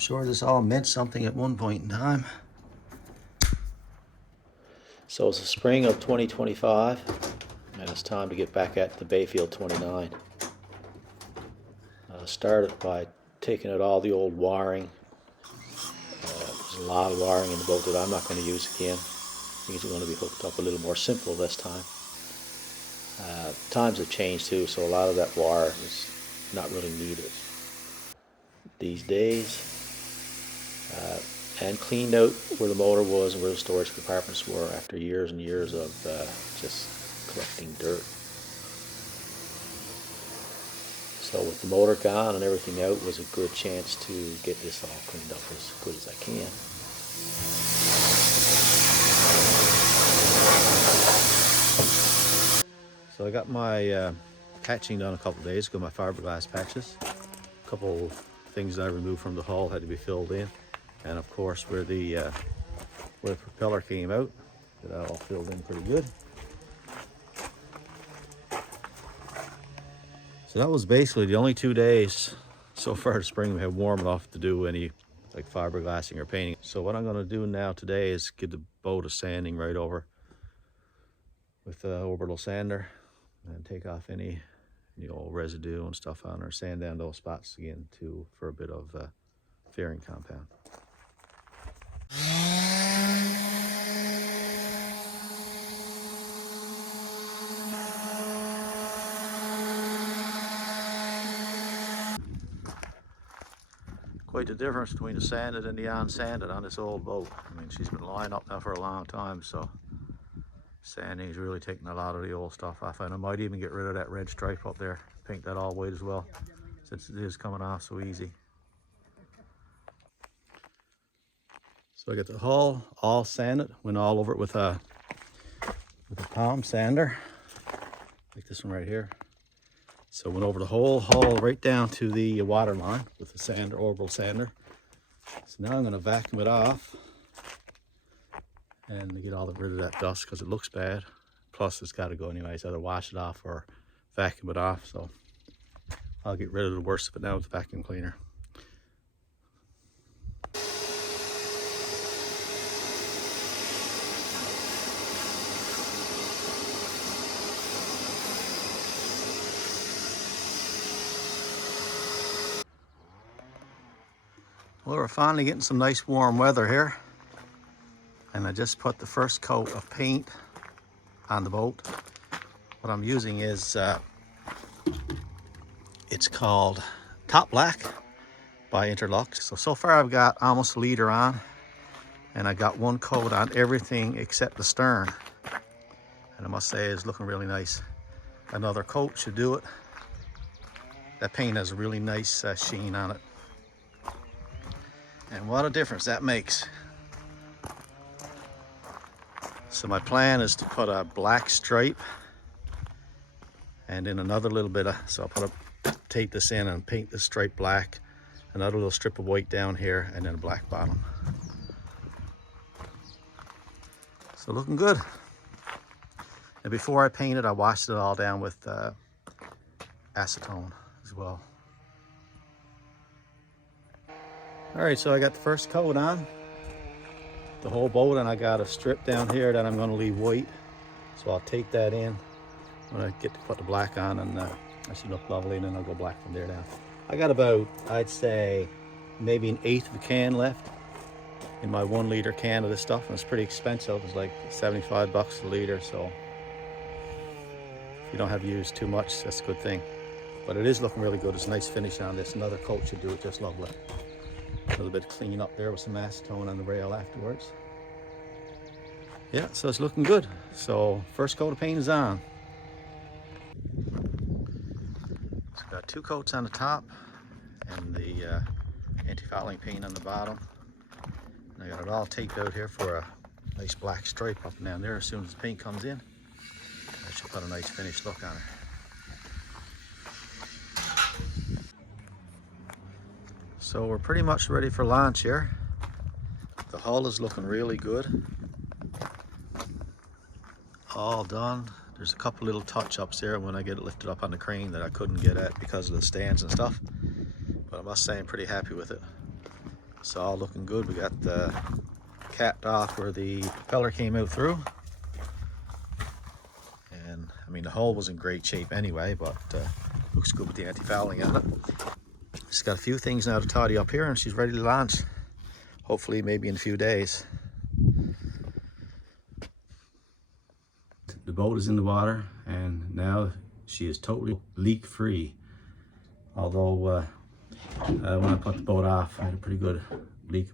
sure this all meant something at one point in time. So it's the spring of 2025, and it's time to get back at the Bayfield 29. Started by taking out all the old wiring. There's a lot of wiring in the boat that I'm not going to use again. Things are going to be hooked up a little more simple this time. Times have changed too, so a lot of that wire is not really needed these days. And cleaned out where the motor was and where the storage compartments were after years and years of just collecting dirt. So with the motor gone and everything out, was a good chance to get this all cleaned up as good as I can. So I got my patching done a couple of days ago, my fiberglass patches. A couple things that I removed from the hull had to be filled in. And of course where the propeller came out, that all filled in pretty good. So that was basically the only 2 days so far this spring we had warm enough to do any like fiberglassing or painting. So what I'm going to do now today is give the boat a sanding right over with the orbital sander and take off any old residue and stuff on her, sand down those spots again for a bit of fairing compound. Quite the difference between the sanded and the unsanded on this old boat. I mean, she's been lying up now for a long time, so sanding is really taking a lot of the old stuff off. And I might even get rid of that red stripe up there, paint that all white as well, since it is coming off so easy. So I got the hull all sanded, went all over it with a palm sander, like this one right here. So went over the whole hull right down to the water line with the sander, orbital sander. So now I'm going to vacuum it off and get all rid of that dust because it looks bad. Plus it's got to go anyways, either wash it off or vacuum it off. So I'll get rid of the worst of it now with the vacuum cleaner. Well, we're finally getting some nice warm weather here, and I just put the first coat of paint on the boat. What I'm using is it's called Top Black by Interlux. So far I've got almost a liter on, and I got one coat on everything except the stern, and I must say it's looking really nice. Another coat should do it. That paint has a really nice sheen on it. And what a difference that makes. So my plan is to put a black stripe and then another little bit of, so I'll tape this in and paint the stripe black, another little strip of white down here, and then a black bottom. So looking good. And before I paint it, I washed it all down with acetone as well. All right, so I got the first coat on the whole boat, and I got a strip down here that I'm going to leave white. So I'll take that in when I get to put the black on, and that should look lovely, and then I'll go black from there down. I got about, I'd say, maybe an eighth of a can left in my 1 liter can of this stuff, and it's pretty expensive. It's like 75 bucks a liter, so if you don't have to use too much, that's a good thing. But it is looking really good. It's a nice finish on this. Another coat should do it just lovely. A little bit of clean up there with some acetone on the rail afterwards. Yeah, so it's looking good. So first coat of paint is on. So got 2 coats on the top and the anti-fouling paint on the bottom. And I got it all taped out here for a nice black stripe up and down there. As soon as the paint comes in, that should put a nice finished look on it. So we're pretty much ready for launch here. The hull is looking really good. All done. There's a couple little touch-ups there when I get it lifted up on the crane that I couldn't get at because of the stands and stuff. But I must say I'm pretty happy with it. It's all looking good. We got the capped off where the propeller came out through. And I mean, the hull was in great shape anyway, but looks good with the anti-fouling on it. She's got a few things now to tidy up here, and she's ready to launch. Hopefully, maybe in a few days. The boat is in the water, and now she is totally leak-free. Although when I put the boat off, I had a pretty good leak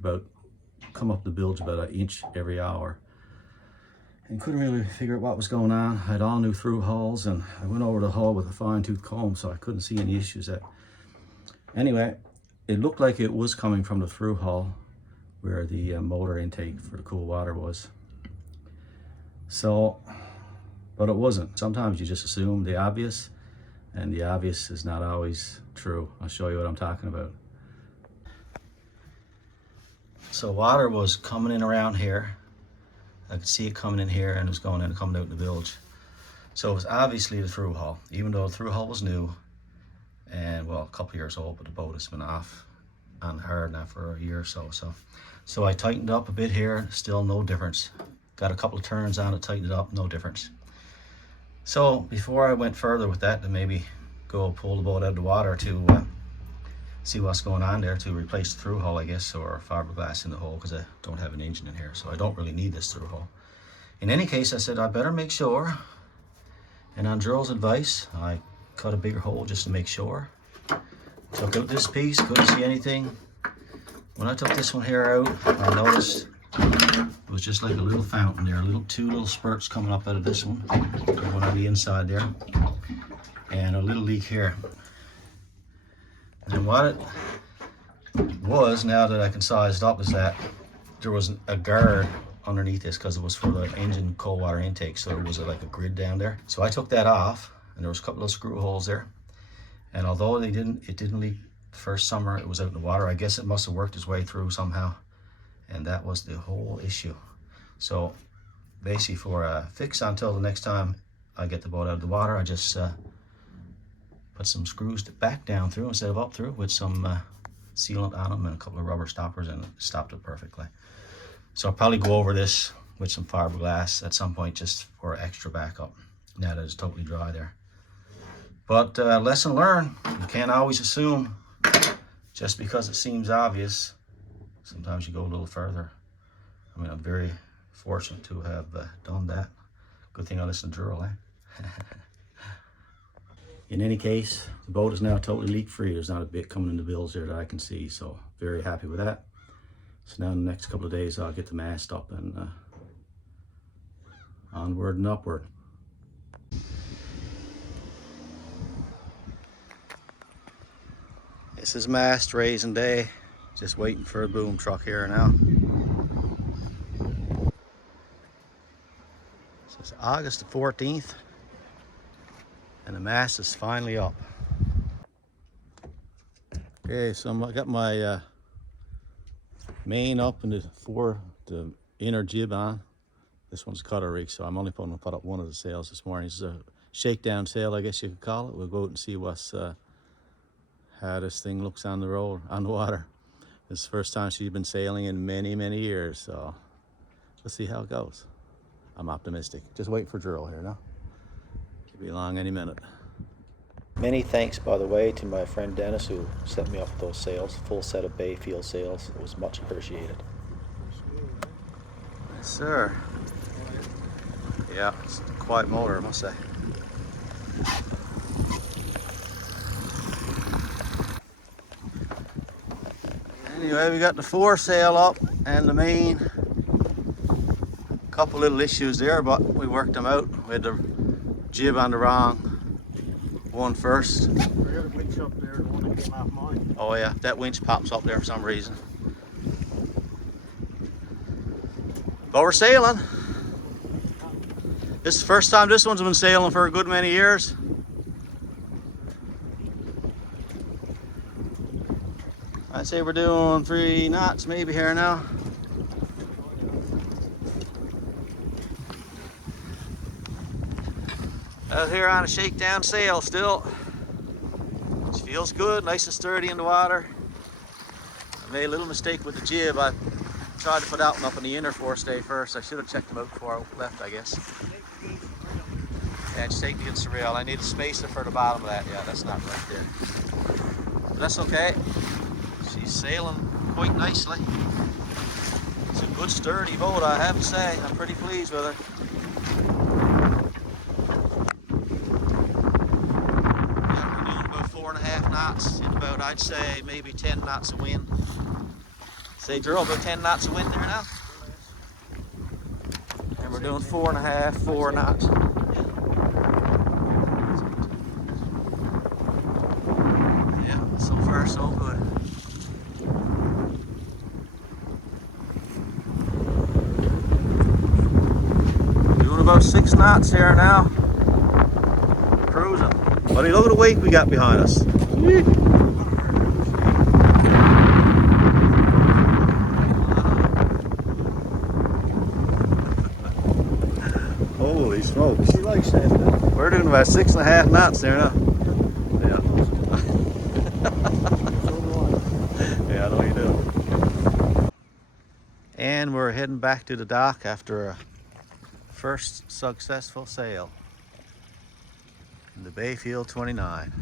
come up the bilge about 1 inch every hour. And couldn't really figure out what was going on. I had all new through hulls, and I went over the hull with a fine-tooth comb, so I couldn't see any issues there. Anyway, it looked like it was coming from the through hull where the motor intake for the cool water was. So, but it wasn't. Sometimes you just assume the obvious, and the obvious is not always true. I'll show you what I'm talking about. So water was coming in around here. I could see it coming in here, and it was going in and coming out in the bilge. So it was obviously the through hull, even though the through hull was new and, well, a couple of years old, but the boat has been off on hard now for a year or so. So I tightened up a bit here, still no difference. Got a couple of turns on it, tightened it up, no difference. So before I went further with that, to maybe go pull the boat out of the water to see what's going on there, to replace the through hull, I guess, or fiberglass in the hull, because I don't have an engine in here, so I don't really need this through hull. In any case, I said I better make sure, and on Gerald's advice, I cut a bigger hole just to make sure. Took out this piece, couldn't see anything. When I took this one here out, I noticed it was just like a little fountain there, two little spurts coming up out of this one on the inside there, and a little leak here. And what it was, now that I can size it up, is that there was a guard underneath this because it was for the engine cold water intake, so there was like a grid down there. So I took that off, and there was a couple of screw holes there. And although it didn't leak the first summer it was out in the water, I guess it must have worked its way through somehow. And that was the whole issue. So basically, for a fix until the next time I get the boat out of the water, I just put some screws back down through instead of up through with some sealant on them and a couple of rubber stoppers, and it stopped it perfectly. So I'll probably go over this with some fiberglass at some point just for extra backup now that it's totally dry there. But lesson learned, you can't always assume just because it seems obvious. Sometimes you go a little further. I mean, I'm very fortunate to have done that. Good thing I listened to Gerald, eh? In any case, the boat is now totally leak-free. There's not a bit coming in the bilge there that I can see, so very happy with that. So now in the next couple of days, I'll get the mast up and onward and upward. This is mast raising day. Just waiting for a boom truck here now. So it's August the 14th. And the mast is finally up. Okay, so I got my main up and the inner jib on. This one's cutter rig, so I'm only going to put up one of the sails this morning. This is a shakedown sail, I guess you could call it. We'll go out and see how this thing looks on the water. This is the first time she's been sailing in many, many years, so let's see how it goes. I'm optimistic. Just wait for Gerald here now. He'll be along any minute. Many thanks, by the way, to my friend Dennis who set me up with those sails, full set of Bayfield sails. It was much appreciated. Yes, sir. Yeah, it's a quiet motor, I must say. Anyway, we got the foresail up and the main. Couple little issues there, but we worked them out. We had the jib on the wrong one first. We got a winch up there, the one that came off mine. Oh yeah, that winch pops up there for some reason. But we're sailing. This is the first time this one's been sailing for a good many years. I'd say we're doing 3 knots maybe here now. Out here on a shakedown sail still. Which feels good, nice and sturdy in the water. I made a little mistake with the jib. I tried to put out one up on the inner forestay first. I should have checked them out before I left, I guess. Yeah, just take against the rail. I need a spacer for the bottom of that. Yeah, that's not right there. But that's okay. She's sailing quite nicely. It's a good sturdy boat, I have to say. I'm pretty pleased with her. Yeah, we're doing about 4.5 knots in about, I'd say, maybe 10 knots of wind. Say, Gerald, about 10 knots of wind there now? And we're doing 4.5, 4 knots. Yeah, so far so good. Doing about 6 knots here now. Cruising. Buddy, look at the wake we got behind us. Holy smokes. She likes that. We're doing about 6.5 knots there now. Yeah. Yeah, I know you do. And we're heading back to the dock after a first successful sail in the Bayfield 29.